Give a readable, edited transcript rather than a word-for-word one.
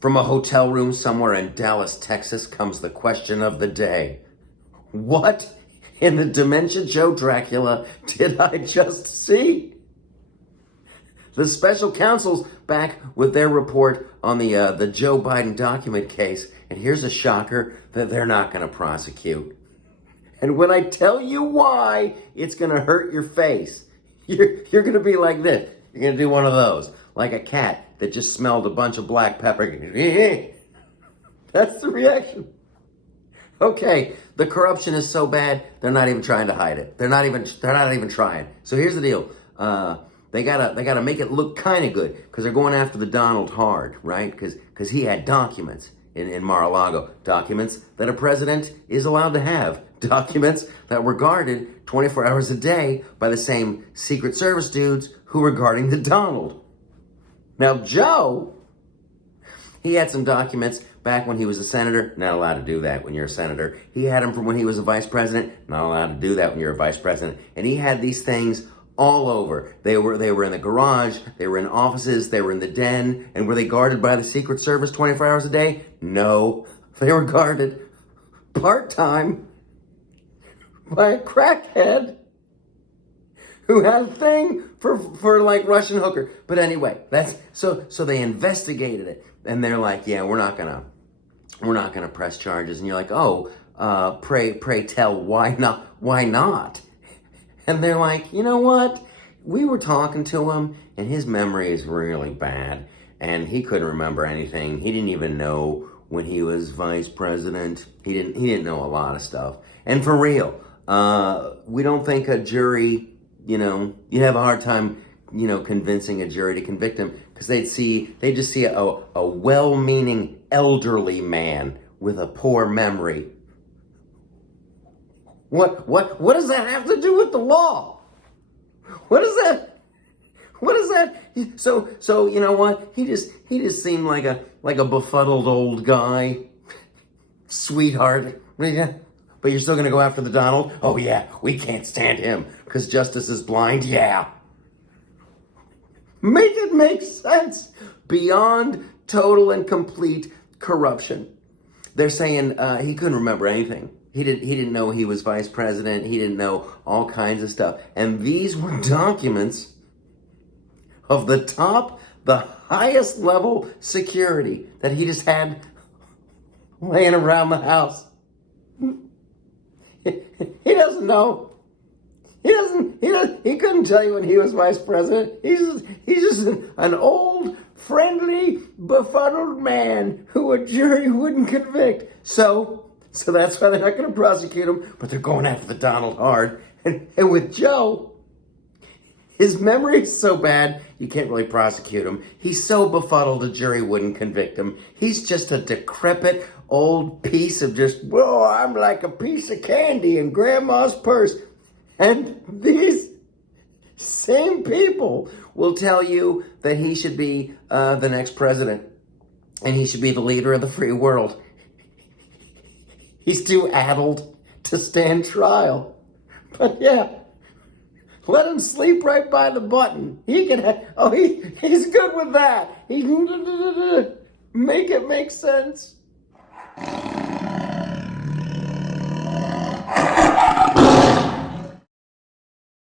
From a hotel room somewhere in Dallas, Texas, comes the question of the day. What in the Dementia Joe Dracula did I just see? The special counsel's back with their report on the Joe Biden document case, and here's a shocker that they're not going to prosecute. And when I tell you why, it's going to hurt your face. You're going to be like this. You're going to do one of those, like a cat that just smelled a bunch of black pepper. That's the reaction. Okay, the corruption is so bad, they're not even trying to hide it. They're not even trying. So here's the deal. They gotta make it look kind of good because they're going after the Donald hard, right? Because he had documents in Mar-a-Lago, documents that a president is allowed to have, documents that were guarded 24 hours a day by the same Secret Service dudes who were guarding the Donald. Now Joe, he had some documents back when he was a senator. Not allowed to do that when you're a senator. He had them from when he was a vice president. Not allowed to do that when you're a vice president. And he had these things all over. They were in the garage, they were in offices, they were in the den. And were they guarded by the Secret Service 24 hours a day? No. They were guarded part-time by a crackhead who had a thing for like Russian hooker. But anyway, that's so they investigated it, and they're like, yeah, we're not gonna press charges. And you're like, oh, pray tell, why not? And they're like, you know what? We were talking to him, and his memory is really bad, and he couldn't remember anything. He didn't even know when he was vice president. He didn't know a lot of stuff. And for real, we don't think a jury, you'd have a hard time, convincing a jury to convict him because they just see a well-meaning elderly man with a poor memory. What does that have to do with the law? What is that? So you know what? He just seemed like a befuddled old guy, sweetheart. But you're still gonna go after the Donald? Oh yeah, we can't stand him because justice is blind. Yeah. Make it make sense. Beyond total and complete corruption. They're saying he couldn't remember anything. He didn't know he was vice president. He didn't know all kinds of stuff. And these were documents of the highest level security that he just had laying around the house. He doesn't know. He couldn't tell you when he was vice president. He's just an old, friendly, befuddled man who a jury wouldn't convict. So that's why they're not going to prosecute him, but they're going after the Donald hard. And with Joe, his memory is so bad, you can't really prosecute him. He's so befuddled, a jury wouldn't convict him. He's just a decrepit old piece of I'm like a piece of candy in grandma's purse. And these same people will tell you that he should be the next president and he should be the leader of the free world. He's too addled to stand trial. But yeah, let him sleep right by the button. He's good with that. Make it make sense.